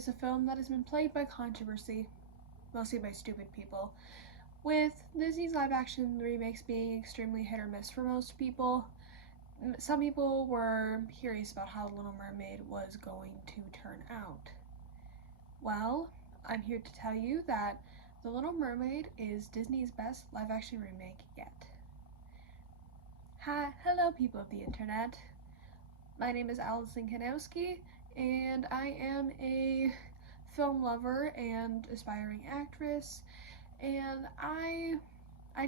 is a film that has been plagued by controversy, mostly by stupid people, with Disney's live action remakes being extremely hit or miss for most people. Some people were curious about how Little Mermaid was going to turn out. Well, I'm here to tell you that The Little Mermaid is Disney's best live action remake yet. Hi, hello people of the internet. My name is Allison Kanowski, and I am a film lover and aspiring actress, and I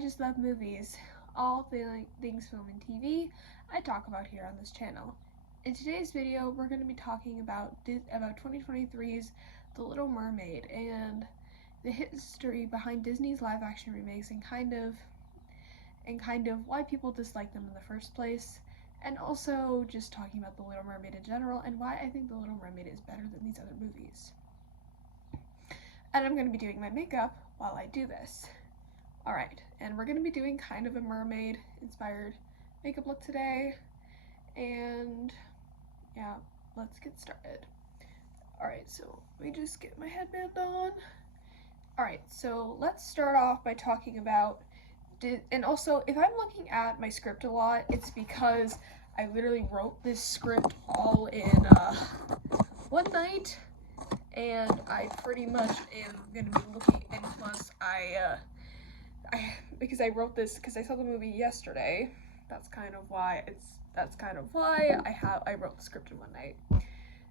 just love movies. All things film and TV I talk about here on this channel. In today's video, we're going to be talking about 2023's The Little Mermaid and the history behind Disney's live action remakes and kind of why people dislike them in the first place, and also just talking about The Little Mermaid in general and why I think The Little Mermaid is better than these other movies. And I'm going to be doing my makeup while I do this. Alright, and we're going to be doing kind of a mermaid inspired makeup look today, and yeah, let's get started. Alright, so let me just get my headband on. Alright, so let's start off by talking about, and also if I'm looking at my script a lot, it's because I literally wrote this script all in one night, and I pretty much am going to be looking, and plus because I wrote this because I saw the movie yesterday. That's kind of why I wrote the script in one night.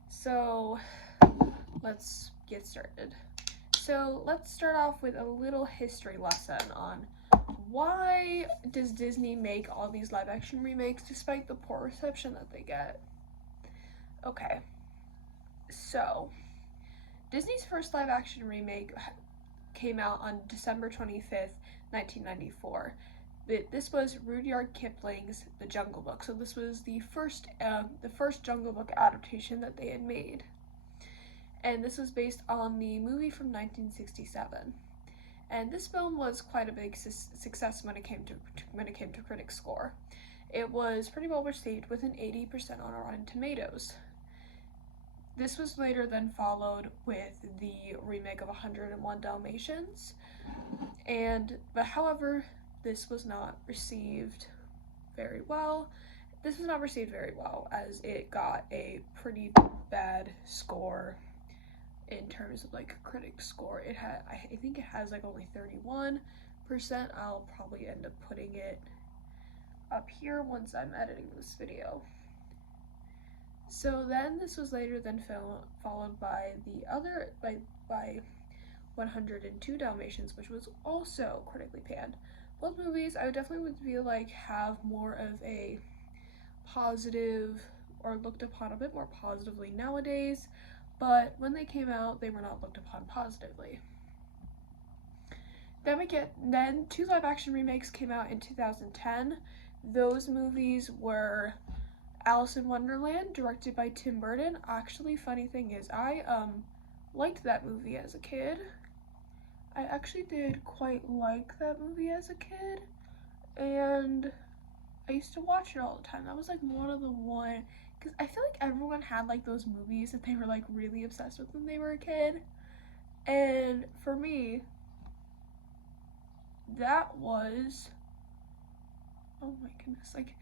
So let's get started. So let's start off with a little history lesson on why does Disney make all these live action remakes despite the poor reception that they get. Okay, so Disney's first live action remake came out on December 25th, 1994. This was Rudyard Kipling's The Jungle Book. So this was the first Jungle Book adaptation that they had made, and this was based on the movie from 1967. And this film was quite a big success when it came to critic score. It was pretty well received with an 80% on Rotten Tomatoes. This was later then followed with the remake of 101 Dalmatians, but however, this was not received very well. This was not received very well as it got a pretty bad score in terms of like a critic score. I think it has like only 31%. I'll probably end up putting it up here once I'm editing this video. So then this was later then followed by by 102 Dalmatians, which was also critically panned. Both movies I would feel like have more of a positive, or looked upon a bit more positively nowadays, but when they came out, they were not looked upon positively. Then two live action remakes came out in 2010. Those movies were Alice in Wonderland, directed by Tim Burton. Actually, funny thing is, I liked that movie as a kid. I actually did quite like that movie as a kid, and I used to watch it all the time. That was like because I feel like everyone had like those movies that they were like really obsessed with when they were a kid, and for me, that was, oh my goodness, like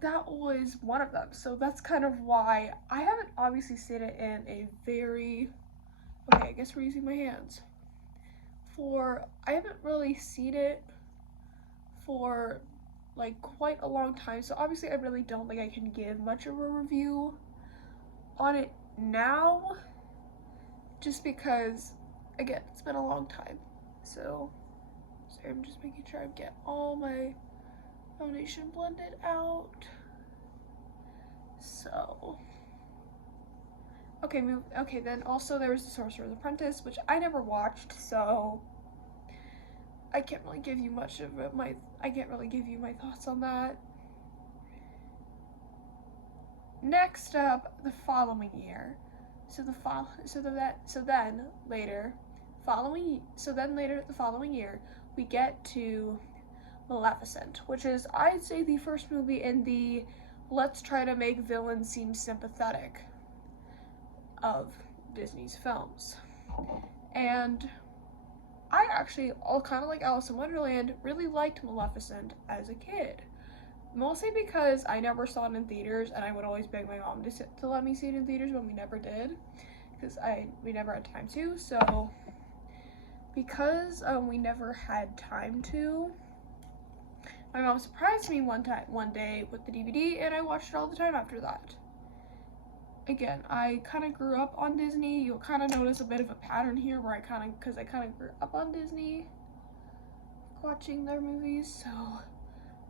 that was one of them. So that's kind of why I haven't obviously seen it in a very, okay, I guess we're using my hands. I haven't really seen it for like quite a long time, so obviously I really don't think I can give much of a review on it now, just because, again, it's been a long time. So I'm just making sure I get all my foundation blended out. So okay, then also there was The Sorcerer's Apprentice, which I never watched, so I can't really give you my thoughts on that. Next up, the following year. The following year, we get to Maleficent, which is, I'd say, the first movie in the let's try to make villains seem sympathetic of Disney's films. And I actually, all kind of like Alice in Wonderland, really liked Maleficent as a kid. Mostly because I never saw it in theaters, and I would always beg my mom to let me see it in theaters, but we never did, because we never had time to. So because we never had time to, my mom surprised me one day with the DVD, and I watched it all the time after that. Again, I kind of grew up on Disney. You'll kind of notice a bit of a pattern here where I kind of grew up on Disney, watching their movies, so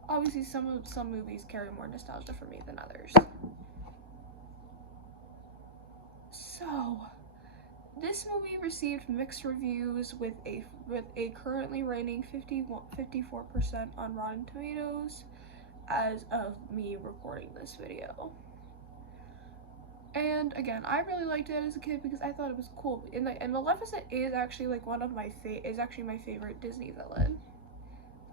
obviously some movies carry more nostalgia for me than others. So this movie received mixed reviews with a currently rating 54% on Rotten Tomatoes as of me recording this video. And again, I really liked it as a kid because I thought it was cool. And Maleficent is actually like my favorite Disney villain.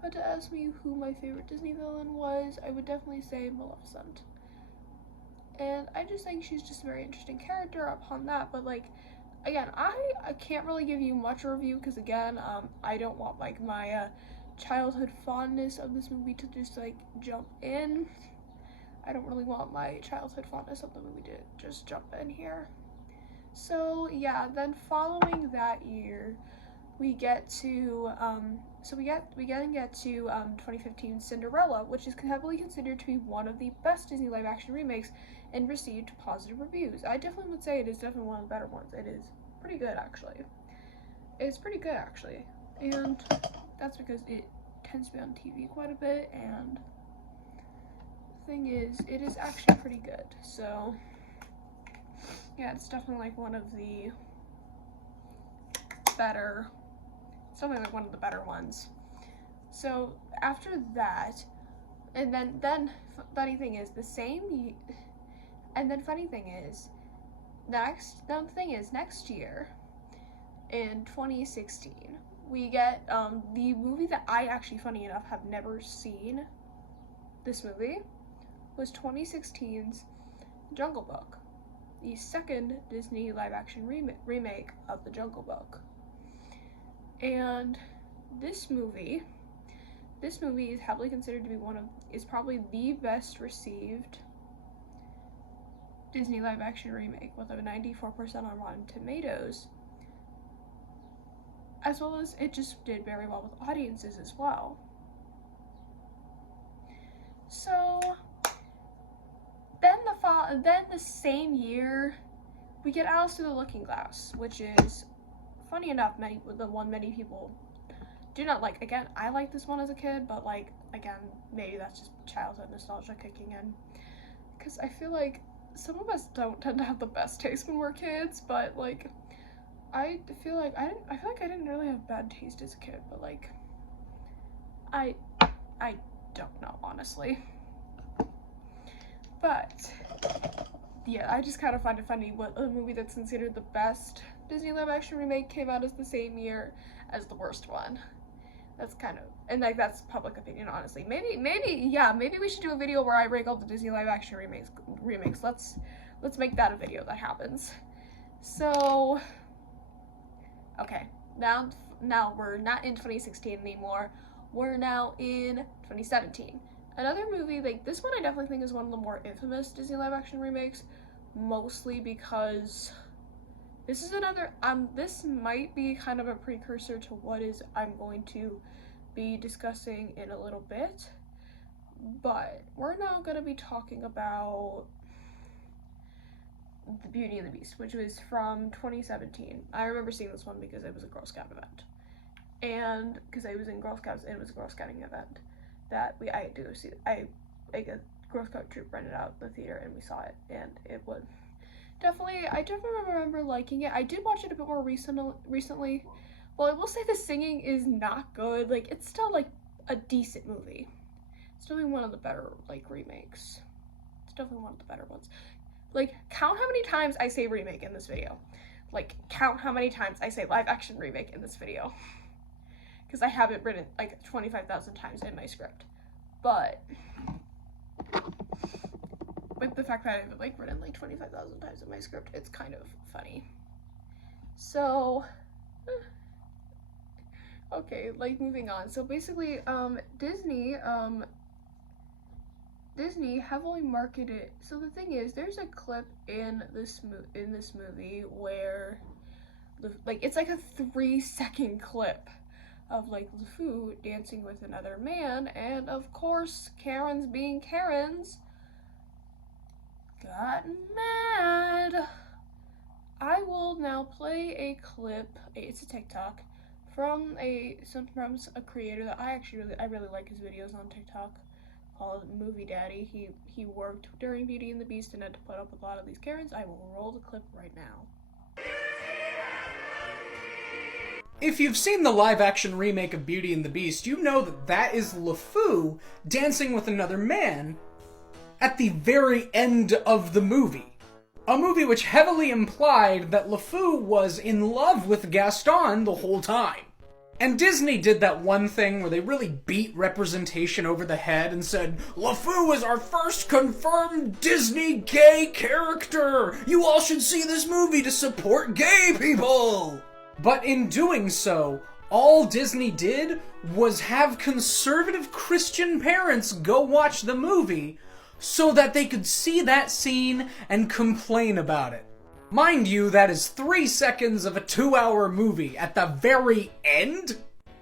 But to ask me who my favorite Disney villain was, I would definitely say Maleficent. And I just think she's just a very interesting character upon that. But like, again, I can't really give you much review because again, I don't want like my childhood fondness of this movie to just like jump in. I don't really want my childhood fondness of the movie to just jump in here. So yeah, then following that year, we get to 2015 Cinderella, which is heavily considered to be one of the best Disney live action remakes and received positive reviews. I definitely would say it is definitely one of the better ones. It is pretty good actually. It's pretty good actually, and that's because it tends to be on TV quite a bit, and the thing is, it is actually pretty good. So yeah, it's definitely like one of the better. Something like one of the better ones. So after that, and then funny thing is next year in 2016 we get the movie that I actually, funny enough, have never seen. This movie was 2016's Jungle Book, the second Disney live action remake of the Jungle Book. And this movie is heavily considered to be is probably the best received Disney live action remake, with a 94% on Rotten Tomatoes, as well as it just did very well with audiences as well. So then the same year we get Alice Through the Looking Glass, which is, funny enough, many people do not like. Again, I liked this one as a kid, but like, again, maybe that's just childhood nostalgia kicking in, because I feel like some of us don't tend to have the best taste when we're kids, but like, I feel like I didn't really have bad taste as a kid, but like, I don't know, honestly. But yeah, I just kind of find it funny what a movie that's considered the best Disney live action remake came out as the same year as the worst one. That's kind of, and like, that's public opinion, honestly. Maybe we should do a video where I rank all the Disney live action remakes. Let's make that a video that happens. So okay, now we're not in 2016 anymore. We're now in 2017. Another movie, like this one, I definitely think is one of the more infamous Disney live action remakes, mostly because this is another, this might be kind of a precursor to what I'm going to be discussing in a little bit, but we're now going to be talking about The Beauty and the Beast, which was from 2017. I remember seeing this one because it was a Girl Scout event, and because I was in Girl Scouts, and it was a Girl Scouting event that a Girl Scout troop rented out the theater, and we saw it, and it was I definitely remember liking it. I did watch it a bit more recently. Well, I will say the singing is not good. Like, it's still like a decent movie. It's definitely one of the better like remakes. It's definitely one of the better ones. Like, count how many times I say remake in this video. Like, count how many times I say live action remake in this video. Because I have it written like 25,000 times in my script. But with the fact that I've like written like 25,000 times in my script, it's kind of funny. So, okay, like moving on. So basically, Disney heavily marketed. So the thing is, there's a clip in this movie where, like, it's like a 3-second clip of like LeFou dancing with another man, and of course, Karens being Karens, got mad. I will now play a clip. It's a TikTok from a creator that I really like his videos on TikTok, called Movie Daddy. He worked during Beauty and the Beast and had to put up with a lot of these Karens. I will roll the clip right now. If you've seen the live-action remake of Beauty and the Beast, you know that that is LeFou dancing with another man at the very end of the movie. A movie which heavily implied that LeFou was in love with Gaston the whole time. And Disney did that one thing where they really beat representation over the head and said, LeFou is our first confirmed Disney gay character! You all should see this movie to support gay people! But in doing so, all Disney did was have conservative Christian parents go watch the movie so that they could see that scene and complain about it. Mind you, that is 3 seconds of a 2-hour movie at the very end.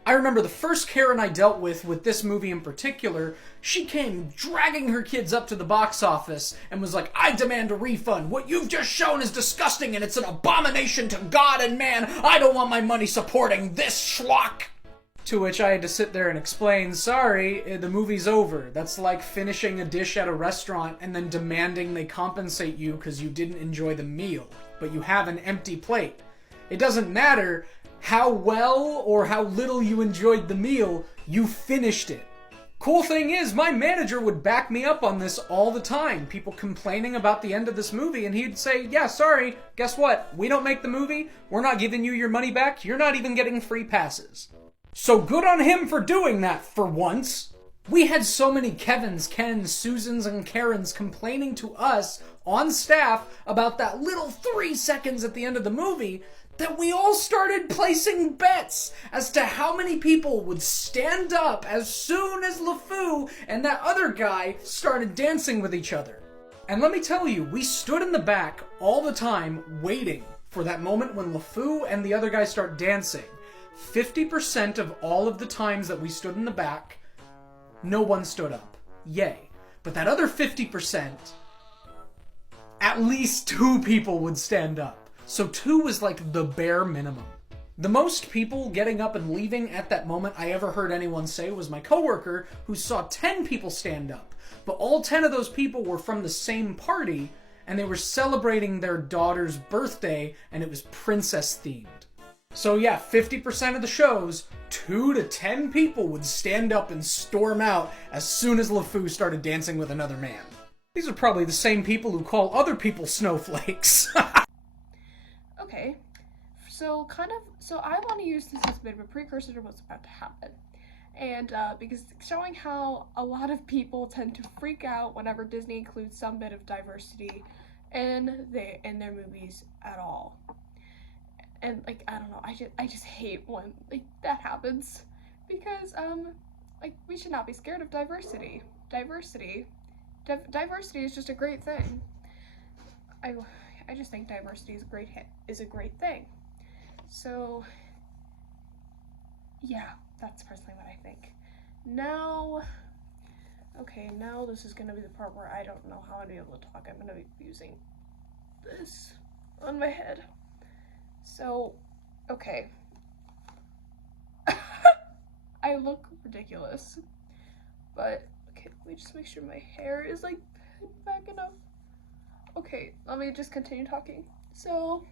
I remember the first Karen I dealt with this movie in particular, she came dragging her kids up to the box office and was like, I demand a refund. What you've just shown is disgusting and it's an abomination to God and man. I don't want my money supporting this schlock. To which I had to sit there and explain, sorry, the movie's over. That's like finishing a dish at a restaurant and then demanding they compensate you because you didn't enjoy the meal, but you have an empty plate. It doesn't matter how well or how little you enjoyed the meal, you finished it. Cool thing is, my manager would back me up on this all the time. People complaining about the end of this movie, and he'd say, yeah, sorry, guess what? We don't make the movie, we're not giving you your money back, you're not even getting free passes. So good on him for doing that for once. We had so many Kevins, Kens, Susans, and Karens complaining to us on staff about that little 3 seconds at the end of the movie that we all started placing bets as to how many people would stand up as soon as LeFou and that other guy started dancing with each other. And let me tell you, we stood in the back all the time waiting for that moment when LeFou and the other guy start dancing. 50% of all of the times that we stood in the back, no one stood up. Yay. But that other 50%, at least 2 people would stand up. So 2 was like the bare minimum. The most people getting up and leaving at that moment I ever heard anyone say was my coworker, who saw 10 people stand up. But all 10 of those people were from the same party, and they were celebrating their daughter's birthday, and it was princess themed. So yeah, 50% of the shows, 2 to 10 people would stand up and storm out as soon as LeFou started dancing with another man. These are probably the same people who call other people snowflakes. Okay, so I want to use this as a bit of a precursor to what's about to happen. And because showing how a lot of people tend to freak out whenever Disney includes some bit of diversity in their movies at all. And like, I don't know, I just hate when like that happens, because like, we should not be scared of diversity. Diversity is just a great thing. I just think diversity is a great thing. So yeah, that's personally what I think. Now, okay, now this is gonna be the part where I don't know how I'm gonna be able to talk. I'm gonna be using this on my head. So, okay. I look ridiculous, but okay, let me just make sure my hair is like back enough. Okay, let me just continue talking. So,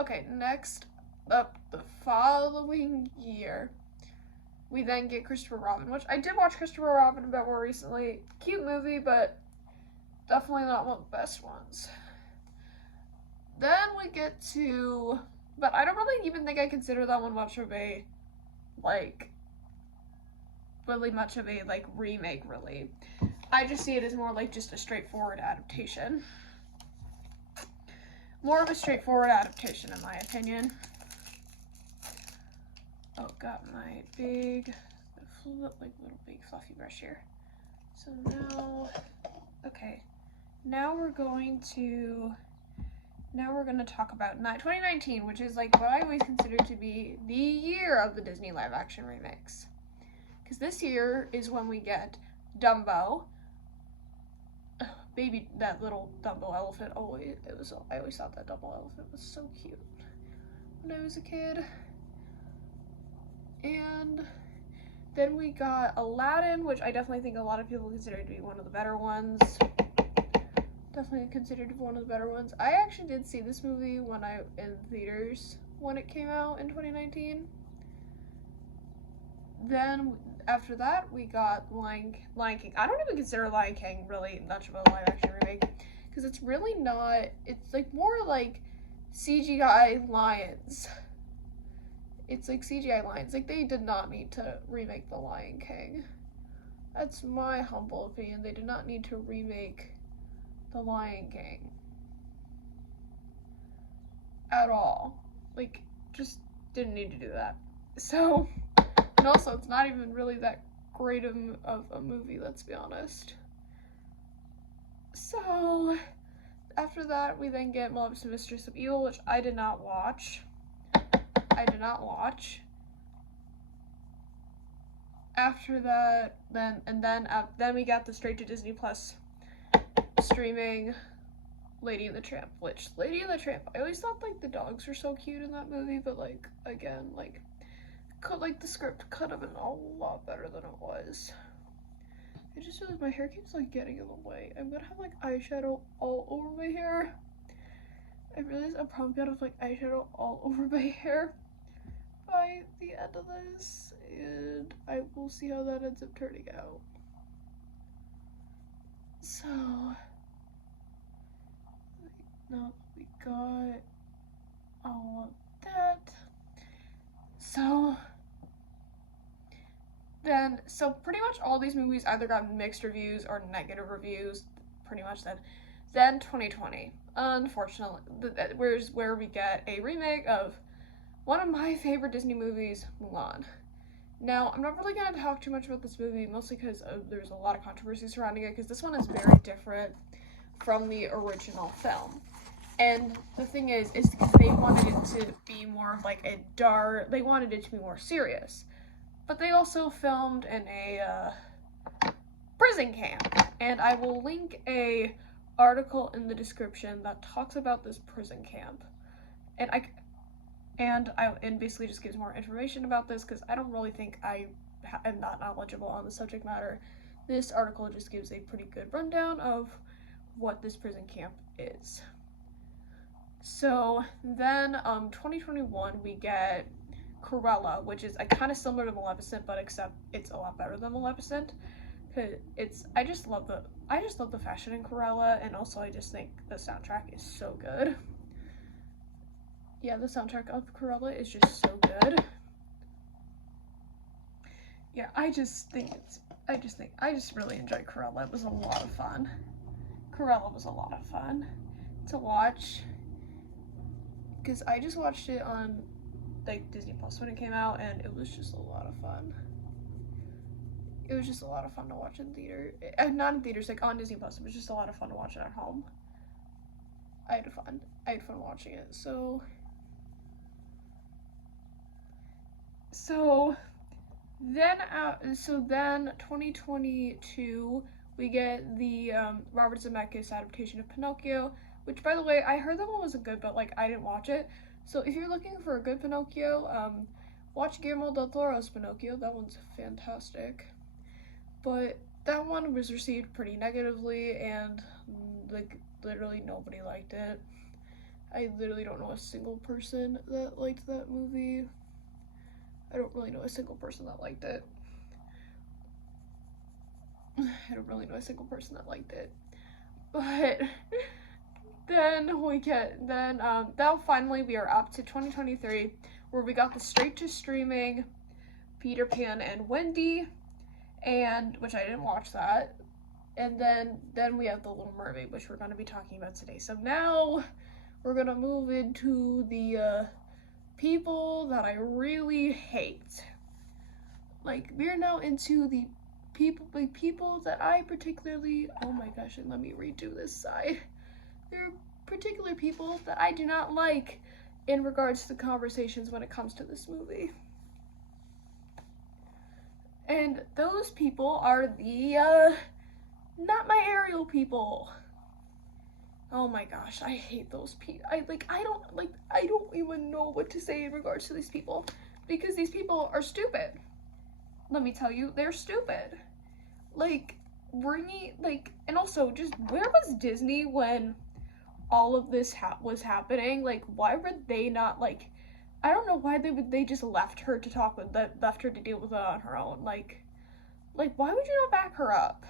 okay, next up, the following year, we then get Christopher Robin, which I did watch Christopher Robin a bit more recently. Cute movie, but definitely not one of the best ones. Then we get to, but I don't really even think I consider that one much of a, like, really much of a, like, remake, really. I just see it as more like just a straightforward adaptation. more of a straightforward adaptation in my opinion. Oh, got my big, little big fluffy brush here. So now, okay, now we're going to talk about 2019, which is like what I always consider to be the year of the Disney live action remakes. Because this year is when we get Dumbo, baby, that little Dumbo elephant. I always thought that Dumbo elephant was so cute when I was a kid. And then we got Aladdin, which I definitely think a lot of people consider to be one of the better ones. Definitely considered one of the better ones. I actually did see this movie in theaters when it came out in 2019. Then after that, we got Lion King. I don't even consider Lion King really much of a live action remake because it's really not. It's like more like CGI lions. It's like CGI lions. Like they did not need to remake The Lion King. That's my humble opinion. They did not need to remake The Lion King at all. Like, just didn't need to do that. So, and also it's not even really that great of a movie, let's be honest. So, after that, we then get Maleficent Mistress of Evil, which I did not watch. After that, then we got the straight to Disney Plus streaming Lady and the Tramp, which Lady and the Tramp, I always thought like the dogs were so cute in that movie, but like again, like the script could have been a lot better than it was. I just feel like my hair keeps like getting in the way. I'm gonna have like eyeshadow all over my hair. I realize I'm probably gonna have like eyeshadow all over my hair by the end of this, and I will see how that ends up turning out. So now we got all of that. So pretty much all these movies either got mixed reviews or negative reviews, pretty much then. Then 2020, unfortunately, where we get a remake of one of my favorite Disney movies, Mulan. Now, I'm not really going to talk too much about this movie, mostly because there's a lot of controversy surrounding it, because this one is very different from the original film. And the thing is because they wanted it to be more of like they wanted it to be more serious. But they also filmed in a prison camp. And I will link a article in the description that talks about this prison camp. And basically just gives more information about this because I don't really think I am not knowledgeable on the subject matter. This article just gives a pretty good rundown of what this prison camp is. So then 2021 we get Cruella, which is kind of similar to Maleficent, but except it's a lot better than Maleficent. Cause I just love the fashion in Cruella, and also I just think the soundtrack is so good. Yeah, the soundtrack of Cruella is just so good. Yeah, I just really enjoyed Cruella. It was a lot of fun. Cruella was a lot of fun to watch. Because I just watched it on like Disney Plus when it came out, and it was just a lot of fun. It was just a lot of fun to watch in theater. Not in theaters, like on Disney Plus. It was just a lot of fun to watch it at home. I had fun watching it. So then 2022 we get the Robert Zemeckis adaptation of Pinocchio, which by the way I heard that one wasn't good, but like I didn't watch it. So if you're looking for a good Pinocchio, watch Guillermo del Toro's Pinocchio. That one's fantastic. But that one was received pretty negatively, and like literally nobody liked it. I literally don't know a single person that liked that movie. I don't really know a single person that liked it. But now finally we are up to 2023, where we got the straight to streaming Peter Pan and Wendy, and which I didn't watch that. And then we have the Little Mermaid, which we're going to be talking about today. So now we're gonna move into the people that I really hate. Like, we're now into the people that I particularly, oh my gosh, and let me redo this side. There are particular people that I do not like in regards to the conversations when it comes to this movie. And those people are the not my Ariel people. Oh my gosh, I hate those people. I don't even know what to say in regards to these people because these people are stupid. Let me tell you, they're stupid. Like, and also, just where was Disney when all of this was happening? Like, why were they not, like, I don't know why they just left her to talk with, left her to deal with it on her own. Like, why would you not back her up?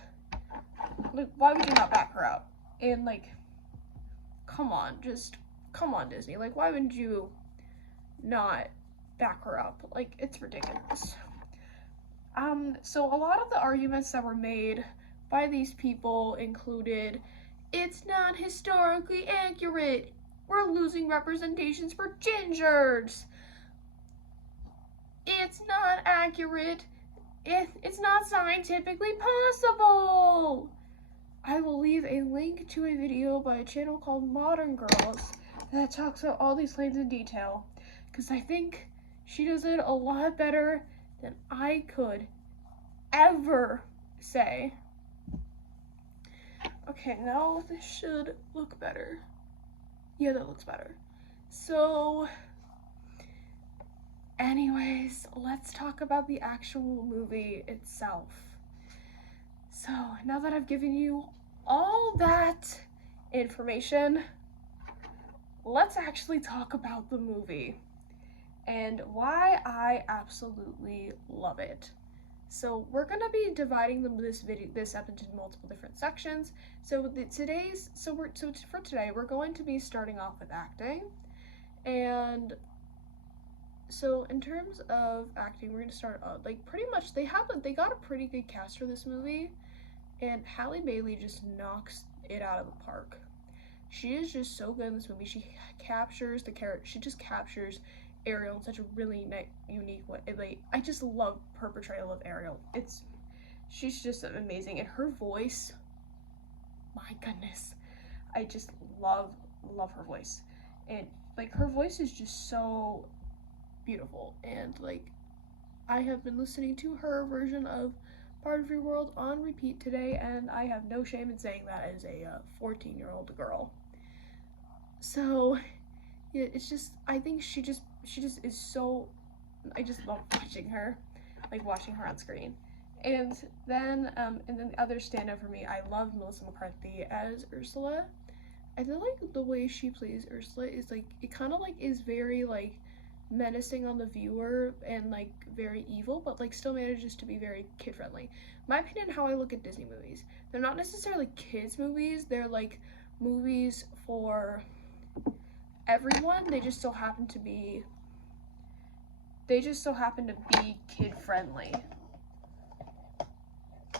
Like, why would you not back her up? And, like, come on, Disney. Like, why wouldn't you not back her up? Like, it's ridiculous. So a lot of the arguments that were made by these people included, it's not historically accurate. We're losing representations for gingers. It's not accurate. It's not scientifically possible. I will leave a link to a video by a channel called ModernGurlz that talks about all these claims in detail, because I think she does it a lot better than I could ever say. Okay, now this should look better. Yeah, that looks better. So, anyways, let's talk about the actual movie itself. So, now that I've given you all that information, let's actually talk about the movie and why I absolutely love it. So we're gonna be dividing this up into multiple different sections. So for today we're going to be starting off with acting, and so in terms of acting, we're gonna start like pretty much they got a pretty good cast for this movie, and Halle Bailey just knocks it out of the park. She is just so good in this movie. She captures the character. She just captures Ariel in such a really unique way. Like, I just love her portrayal of Ariel. She's just amazing, and her voice, my goodness, I just love her voice, and like her voice is just so beautiful. And like, I have been listening to her version of Part of Your World on repeat today, and I have no shame in saying that as a 14-year-old girl. So yeah, it's just, I think she just is so, I just love watching her on screen. And then the other standout for me, I love Melissa McCarthy as Ursula. I feel like the way she plays Ursula is like, it kind of like is very like menacing on the viewer and like very evil, but like still manages to be very kid friendly. My opinion, how I look at Disney movies, they're not necessarily kids movies, they're like movies for everyone. They just so happen to be kid friendly,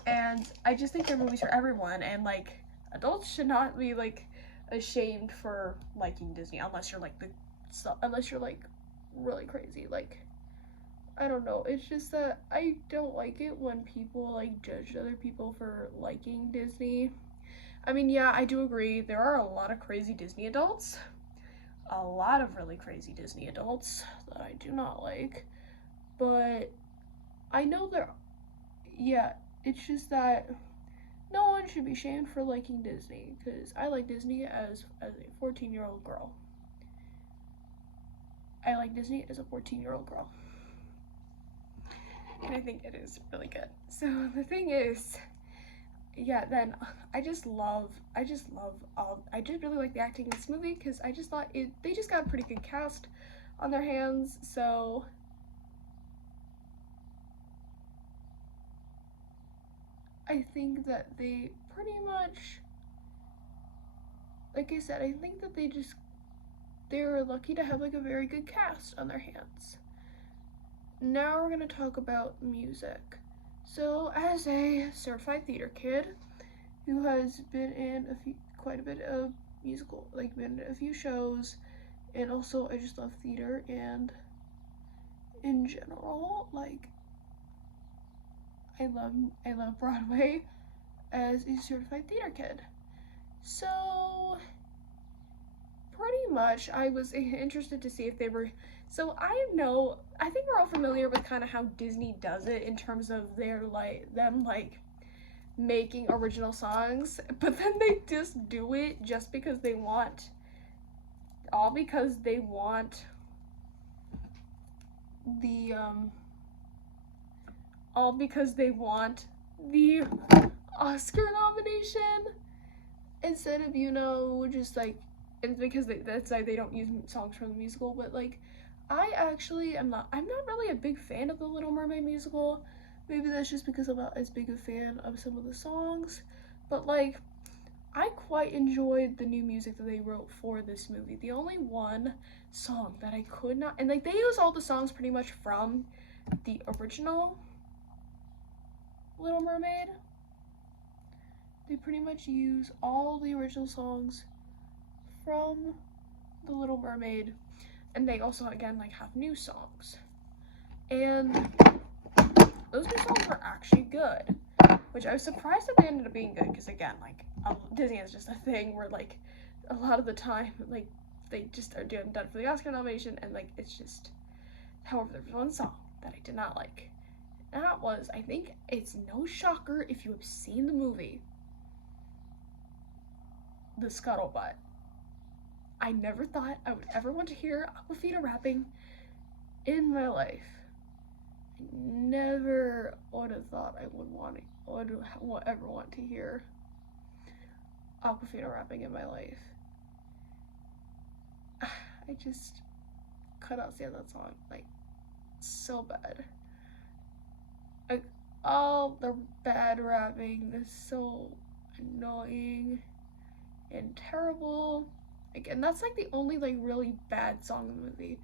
and I just think they're movies for everyone, and like adults should not be like ashamed for liking Disney unless you're like really crazy. Like, I don't know, it's just that I don't like it when people like judge other people for liking Disney. I mean, yeah, I do agree there are a lot of crazy Disney adults, a lot of really crazy Disney adults that I do not like, but I know yeah, it's just that no one should be shamed for liking Disney, because I like Disney as a 14-year-old girl. I like Disney as a 14-year-old girl. And I think it is really good. So the thing is, yeah, then I just really like the acting in this movie, because I just thought they just got a pretty good cast on their hands. So I think that they pretty much, like I said, I think that they're lucky to have like a very good cast on their hands. Now we're gonna talk about music. So as a certified theater kid who has been in quite a bit of musical, like been in a few shows, and also I just love theater, and in general, like I love Broadway as a certified theater kid. So pretty much I was interested to see if they were, so I think we're all familiar with kind of how Disney does it in terms of their like making original songs, but then they just do it just because they want, all because they want the all because they want the Oscar nomination instead of, just like, and because that's like they don't use songs from the musical. But like, I actually I'm not really a big fan of the Little Mermaid musical. Maybe that's just because I'm not as big a fan of some of the songs, but like, I quite enjoyed the new music that they wrote for this movie. The only one song that I could not, and like they use all the songs pretty much from the original Little Mermaid. They pretty much use all the original songs from the Little Mermaid, and they also again like have new songs, and those new songs were actually good, which I was surprised that they ended up being good, because again, like Disney is just a thing where like a lot of the time like they just are done for the Oscar nomination, and like it's just, however, there was one song that I did not like, and that was, I think it's no shocker if you have seen the movie, The Scuttlebutt. I never thought I would ever want to hear Aquafina rapping in my life. I never would have thought I would ever want to hear Aquafina rapping in my life. I just could not stand that song, like, so bad. Like, all the bad rapping is so annoying and terrible. Like, and that's like the only like really bad song in the movie.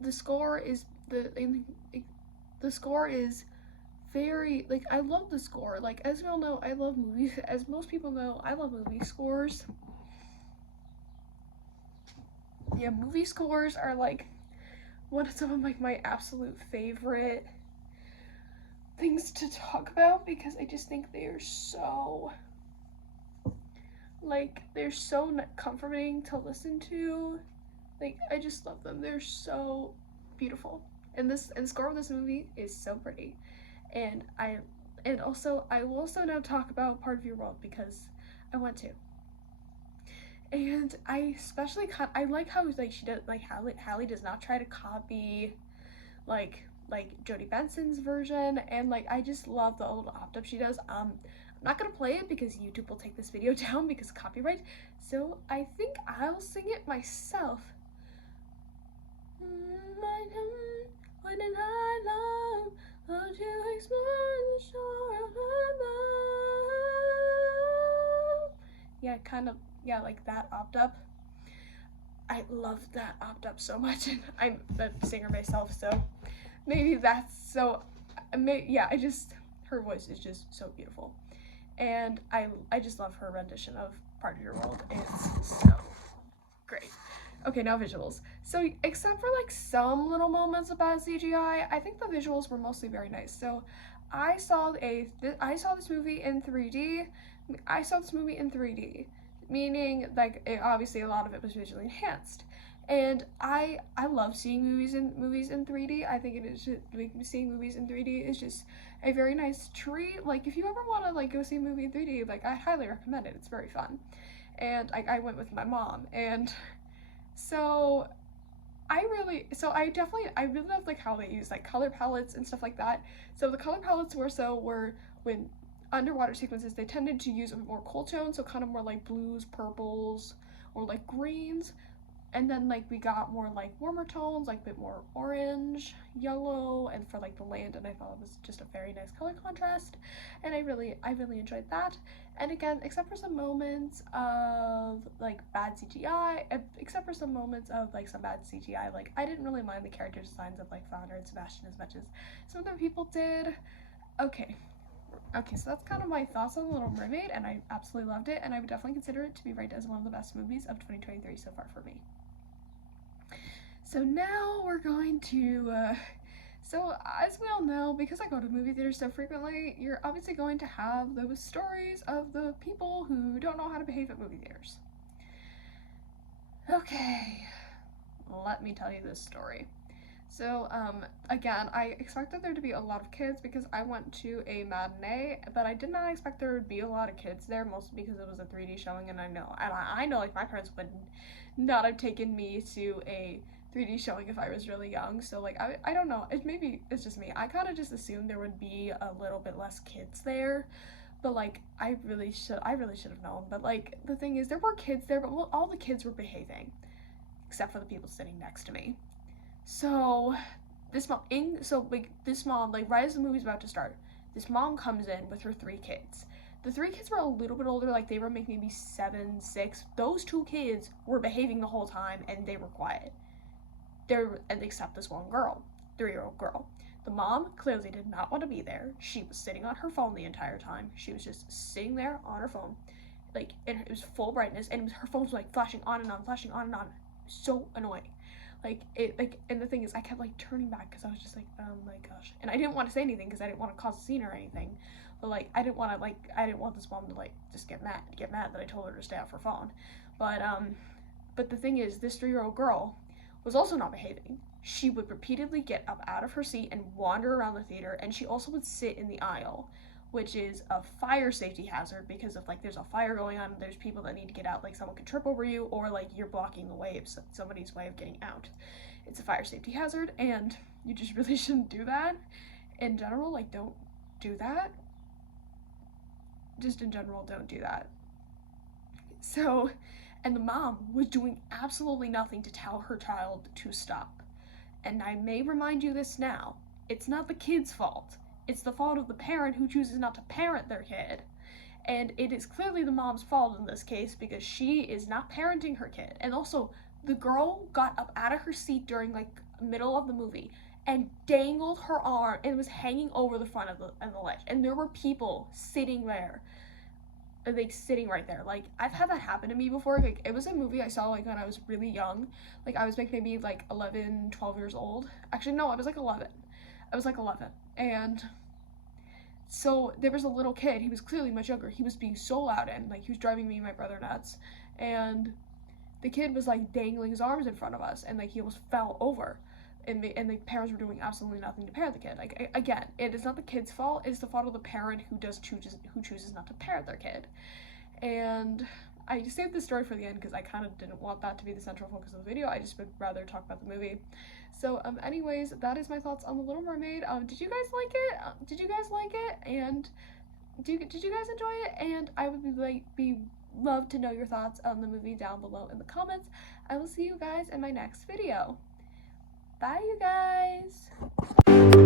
The score is the score is very, like, I love the score. Like, as we all know, I love movies. As most people know, I love movie scores. Yeah, movie scores are like one of some of like my absolute favorite things to talk about, because I just think they're so, like, they're so comforting to listen to. Like, I just love them. They're so beautiful. And the score of this movie is so pretty. And I will also now talk about Part of Your World, because I want to. And I especially I like how like she does, like Halle does not try to copy like Jodie Benson's version, and like I just love the old opt-up she does. I'm not gonna play it because YouTube will take this video down because of copyright. So I think I'll sing it myself. When I love, how to explore the shore of love. Yeah, kind of, yeah, like that opt-up. I love that opt-up so much, and I'm a singer myself, so maybe that's so, yeah, her voice is just so beautiful, and I just love her rendition of Part of Your World. It's so great. Okay, now visuals. So except for like some little moments of bad CGI, I think the visuals were mostly very nice. So I saw this movie in 3D. I saw this movie in 3D, meaning like obviously a lot of it was visually enhanced. And I love seeing movies in 3D. I think it is just, like, seeing movies in 3D is just a very nice treat. Like, if you ever want to like go see a movie in 3D, like, I highly recommend it. It's very fun. And I went with my mom, and so I really love like how they use like color palettes and stuff like that. So the color palettes were when underwater sequences, they tended to use a more cool tone, so kind of more like blues, purples, or like greens. And then like we got more like warmer tones, like a bit more orange, yellow, and for like the land, and I thought it was just a very nice color contrast, and I really enjoyed that. And again, except for some moments of like bad CGI, like I didn't really mind the character designs of like Flounder and Sebastian as much as some other people did. Okay, Okay, so that's kind of my thoughts on The Little Mermaid, and I absolutely loved it, and I would definitely consider it to be ranked as one of the best movies of 2023 so far for me. So now we're going to, so as we all know, because I go to movie theaters so frequently, you're obviously going to have those stories of the people who don't know how to behave at movie theaters. Okay, let me tell you this story. So, again, I expected there to be a lot of kids because I went to a matinee, but I did not expect there would be a lot of kids there, mostly because it was a 3D showing, and I know, like, my parents would not have taken me to a 3D showing if I was really young, so, like, I don't know, maybe it's just me. I kind of just assumed there would be a little bit less kids there, but, like, I really should have known, but, like, the thing is, there were kids there, but all the kids were behaving, except for the people sitting next to me. So this mom, like right as the movie's about to start, this mom comes in with her 3 kids. The 3 kids were a little bit older, like they were maybe 7, 6. Those 2 kids were behaving the whole time and they were quiet. Except this one girl, 3-year-old girl. The mom clearly did not want to be there. She was sitting on her phone the entire time. She was just sitting there on her phone, like, and it was full brightness, and her phone was like flashing on and on, flashing on and on. So annoying. And the thing is, I kept like turning back because I was just like, oh my gosh, and I didn't want to say anything because I didn't want to cause a scene or anything, but like I didn't want this mom to like just get mad that I told her to stay off her phone, but the thing is, this 3-year-old girl was also not behaving. She would repeatedly get up out of her seat and wander around the theater, and she also would sit in the aisle, which is a fire safety hazard because if like there's a fire going on, there's people that need to get out, like someone could trip over you, or like you're blocking the way of somebody's way of getting out. It's a fire safety hazard, and you just really shouldn't do that. In general, like, don't do that. Just in general, don't do that. So, and the mom was doing absolutely nothing to tell her child to stop. And I may remind you this now, it's not the kid's fault. It's the fault of the parent who chooses not to parent their kid. And it is clearly the mom's fault in this case because she is not parenting her kid. And also, the girl got up out of her seat during like middle of the movie and dangled her arm and was hanging over the front of the ledge. And there were people sitting there, like sitting right there. Like, I've had that happen to me before. Like, it was a movie I saw like when I was really young. Like, I was like maybe like 11, 12 years old. Actually, no, I was like 11. And so there was a little kid. He was clearly much younger. He was being so loud and like he was driving me and my brother nuts. And the kid was like dangling his arms in front of us, and like he almost fell over. And the parents were doing absolutely nothing to parent the kid. Like, again, it is not the kid's fault. It's the fault of the parent who chooses not to parent their kid. And I saved this story for the end because I kind of didn't want that to be the central focus of the video. I just would rather talk about the movie. So, anyways, that is my thoughts on The Little Mermaid. Did you guys like it? And did you guys enjoy it? And I would love to know your thoughts on the movie down below in the comments. I will see you guys in my next video. Bye, you guys!